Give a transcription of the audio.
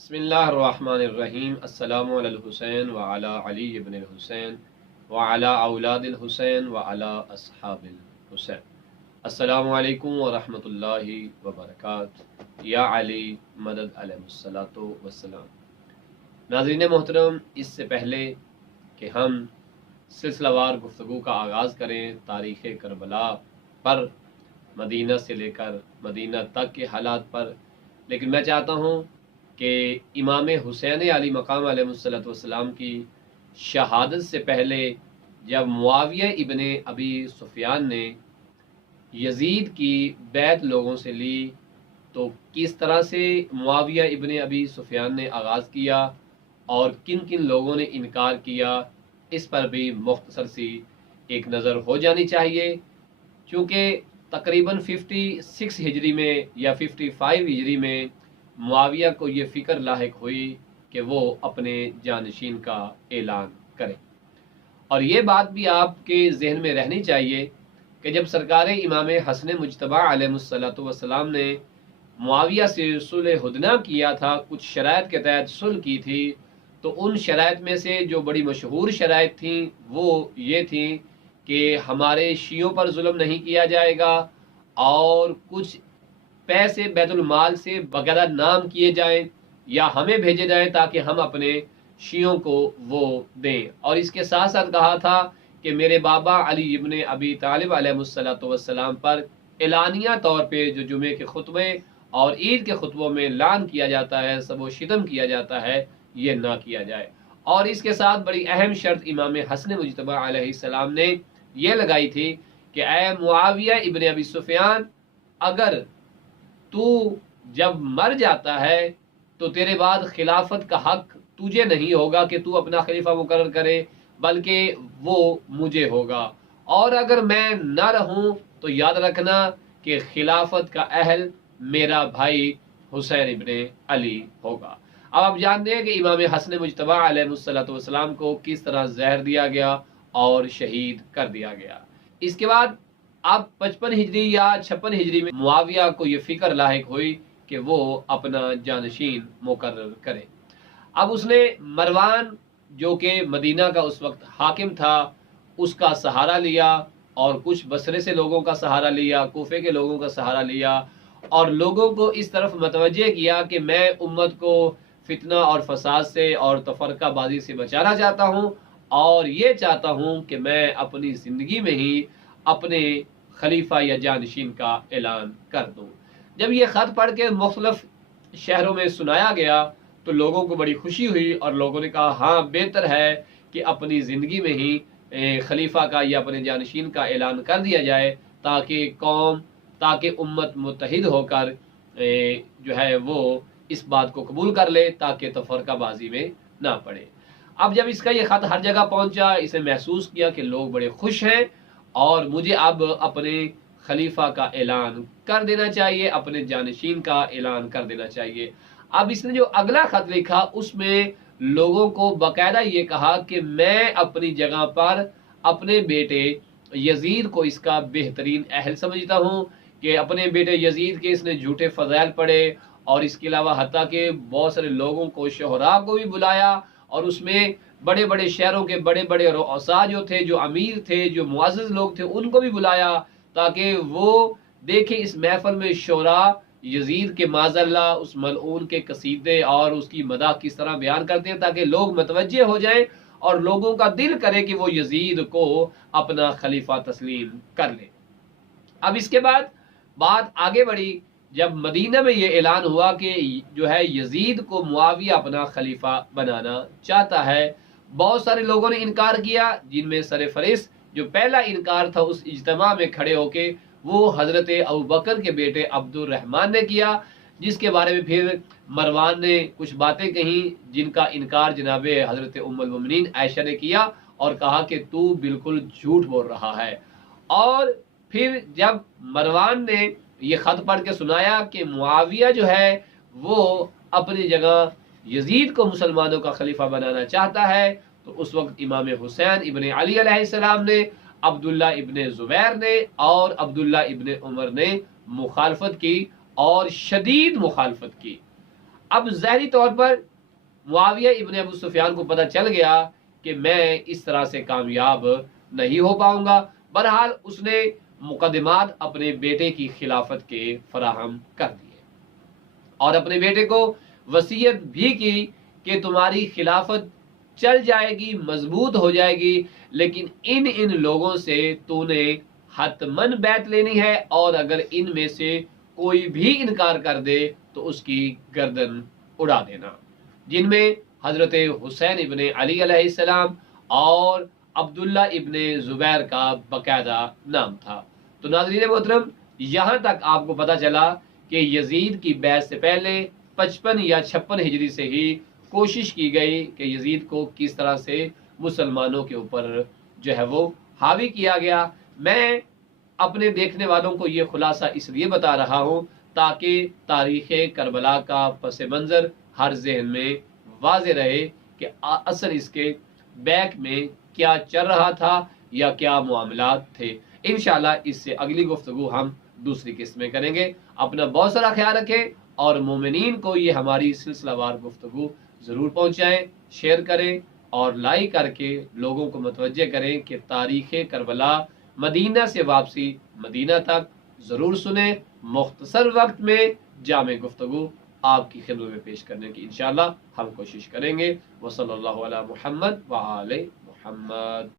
بسم اللہ الرحمن الرحیم۔ السلام علی الحسین وعلی علی ابن الحسین وعلی اولاد الحسین وعلی اصحاب الحسین۔ السلام علیکم ورحمۃ اللہ وبرکاتہ۔ یا علی مدد علیہ الصلاۃ والسلام۔ ناظرین محترم، اس سے پہلے کہ ہم سلسلہ وار گفتگو کا آغاز کریں تاریخ کربلا پر، مدینہ سے لے کر مدینہ تک کے حالات پر، لیکن میں چاہتا ہوں کہ امام حسین علی مقام علیہ الصلوۃ والسلام کی شہادت سے پہلے جب معاویہ ابن ابی سفیان نے یزید کی بیعت لوگوں سے لی تو کس طرح سے معاویہ ابن ابی سفیان نے آغاز کیا اور کن کن لوگوں نے انکار کیا، اس پر بھی مختصر سی ایک نظر ہو جانی چاہیے، چونکہ تقریباً 56 ہجری میں یا 55 ہجری میں معاویہ کو یہ فکر لاحق ہوئی کہ وہ اپنے جانشین کا اعلان کرے۔ اور یہ بات بھی آپ کے ذہن میں رہنی چاہیے کہ جب سرکار امام حسن مجتبی علیہ الصلوۃ والسلام نے معاویہ سے صلح ہدنہ کیا تھا، کچھ شرائط کے تحت صلح کی تھی، تو ان شرائط میں سے جو بڑی مشہور شرائط تھیں وہ یہ تھیں کہ ہمارے شیعوں پر ظلم نہیں کیا جائے گا، اور کچھ پیسے بیت المال سے باقاعدہ نام کیے جائیں یا ہمیں بھیجے جائیں تاکہ ہم اپنے شیعوں کو وہ دیں۔ اور اس کے ساتھ ساتھ کہا تھا کہ میرے بابا علی ابن ابی طالب علیہ الصلوۃ والسلام پر اعلانیہ طور پہ جو جمعے کے خطبے اور عید کے خطبوں میں لعن کیا جاتا ہے، سب و شتم کیا جاتا ہے، یہ نہ کیا جائے۔ اور اس کے ساتھ بڑی اہم شرط امام حسن مجتبی علیہ السلام نے یہ لگائی تھی کہ اے معاویہ ابن ابی سفیان، اگر تو جب مر جاتا ہے تو تیرے بعد خلافت کا حق تجھے نہیں ہوگا کہ تو اپنا خلیفہ مقرر کرے، بلکہ وہ مجھے ہوگا، اور اگر میں نہ رہوں تو یاد رکھنا کہ خلافت کا اہل میرا بھائی حسین ابن علی ہوگا۔ اب آپ جانتے ہیں کہ امام حسن مجتبی علیہ الصلوۃ والسلام کو کس طرح زہر دیا گیا اور شہید کر دیا گیا۔ اس کے بعد اب 55 ہجری یا 56 ہجری میں معاویہ کو یہ فکر لاحق ہوئی کہ وہ اپنا جانشین مقرر کرے۔ اب اس نے مروان جو کہ مدینہ کا اس وقت حاکم تھا اس کا سہارا لیا، اور کچھ بصرے سے لوگوں کا سہارا لیا، کوفے کے لوگوں کا سہارا لیا، اور لوگوں کو اس طرف متوجہ کیا کہ میں امت کو فتنہ اور فساد سے اور تفرقہ بازی سے بچانا چاہتا ہوں، اور یہ چاہتا ہوں کہ میں اپنی زندگی میں ہی اپنے خلیفہ یا جانشین کا اعلان کر دوں۔ جب یہ خط پڑھ کے مختلف شہروں میں سنایا گیا تو لوگوں کو بڑی خوشی ہوئی، اور لوگوں نے کہا ہاں بہتر ہے کہ اپنی زندگی میں ہی خلیفہ کا یا اپنے جانشین کا اعلان کر دیا جائے، تاکہ امت متحد ہو کر جو ہے وہ اس بات کو قبول کر لے، تاکہ تفرقہ بازی میں نہ پڑے۔ اب جب اس کا یہ خط ہر جگہ پہنچا، اسے محسوس کیا کہ لوگ بڑے خوش ہیں، اور مجھے اب اپنے خلیفہ کا اعلان کر دینا چاہیے، اپنے جانشین کا اعلان کر دینا چاہیے۔ اب اس نے جو اگلا خط لکھا اس میں لوگوں کو باقاعدہ یہ کہا کہ میں اپنی جگہ پر اپنے بیٹے یزید کو اس کا بہترین اہل سمجھتا ہوں، کہ اپنے بیٹے یزید کے اس نے جھوٹے فضائل پڑھے، اور اس کے علاوہ حتیٰ کہ بہت سارے لوگوں کو، شہراء کو بھی بلایا، اور اس میں بڑے بڑے شہروں کے بڑے بڑے رؤساء جو تھے، جو امیر تھے، جو معزز لوگ تھے، ان کو بھی بلایا تاکہ وہ دیکھیں اس محفل میں شعراء یزید کے معاذ اللہ اس ملعون کے قصیدے اور اس کی مداح کس طرح بیان کرتے ہیں، تاکہ لوگ متوجہ ہو جائیں اور لوگوں کا دل کرے کہ وہ یزید کو اپنا خلیفہ تسلیم کر لے۔ اب اس کے بعد بات آگے بڑھی، جب مدینہ میں یہ اعلان ہوا کہ جو ہے یزید کو معاویہ اپنا خلیفہ بنانا چاہتا ہے، بہت سارے لوگوں نے انکار کیا، جن میں سر فہرست جو پہلا انکار تھا اس اجتماع میں کھڑے ہو کے وہ حضرت ابوبکر کے بیٹے عبد الرحمن نے کیا، جس کے بارے میں پھر مروان نے کچھ باتیں کہیں جن کا انکار جناب حضرت ام المؤمنین عائشہ نے کیا، اور کہا کہ تو بالکل جھوٹ بول رہا ہے۔ اور پھر جب مروان نے یہ خط پڑھ کے سنایا کہ معاویہ جو ہے وہ اپنی جگہ یزید کو مسلمانوں کا خلیفہ بنانا چاہتا ہے، تو اس وقت امام حسین ابن علی علیہ السلام نے، عبداللہ ابن زبیر نے اور عبداللہ ابن عمر نے مخالفت کی، اور شدید مخالفت کی۔ اب ظاہری طور پر معاویہ ابن ابو سفیان کو پتہ چل گیا کہ میں اس طرح سے کامیاب نہیں ہو پاؤں گا۔ بہرحال اس نے مقدمات اپنے بیٹے کی خلافت کے فراہم کر دیے اور اپنے بیٹے کو وصیت بھی کی کہ تمہاری خلافت چل جائے گی، مضبوط ہو جائے گی، لیکن ان لوگوں سے تو نے حتمن بیعت لینی ہے، اور اگر ان میں سے کوئی بھی انکار کر دے تو اس کی گردن اڑا دینا، جن میں حضرت حسین ابن علی علیہ السلام اور عبداللہ ابن زبیر کا باقاعدہ نام تھا۔ تو ناظرین محترم، یہاں تک آپ کو پتہ چلا کہ یزید کی بیعت سے پہلے 55 یا 56 ہجری سے ہی کوشش کی گئی کہ یزید کو کس طرح سے مسلمانوں کے اوپر جو ہے وہ حاوی کیا گیا۔ میں اپنے دیکھنے والوں کو یہ خلاصہ اس لیے بتا رہا ہوں تاکہ تاریخ کربلا کا پس منظر ہر ذہن میں واضح رہے کہ اصل اس کے بیک میں کیا چل رہا تھا یا کیا معاملات تھے۔ انشاءاللہ اس سے اگلی گفتگو ہم دوسری قسط میں کریں گے۔ اپنا بہت سارا خیال رکھیں اور مومنین کو یہ ہماری سلسلہ وار گفتگو ضرور پہنچائیں، شیئر کریں اور لائک کر کے لوگوں کو متوجہ کریں کہ تاریخ کربلا مدینہ سے واپسی مدینہ تک ضرور سنیں۔ مختصر وقت میں جامع گفتگو آپ کی خدمت میں پیش کرنے کی انشاءاللہ ہم کوشش کریں گے۔ وصلی اللہ علی محمد وآل محمد۔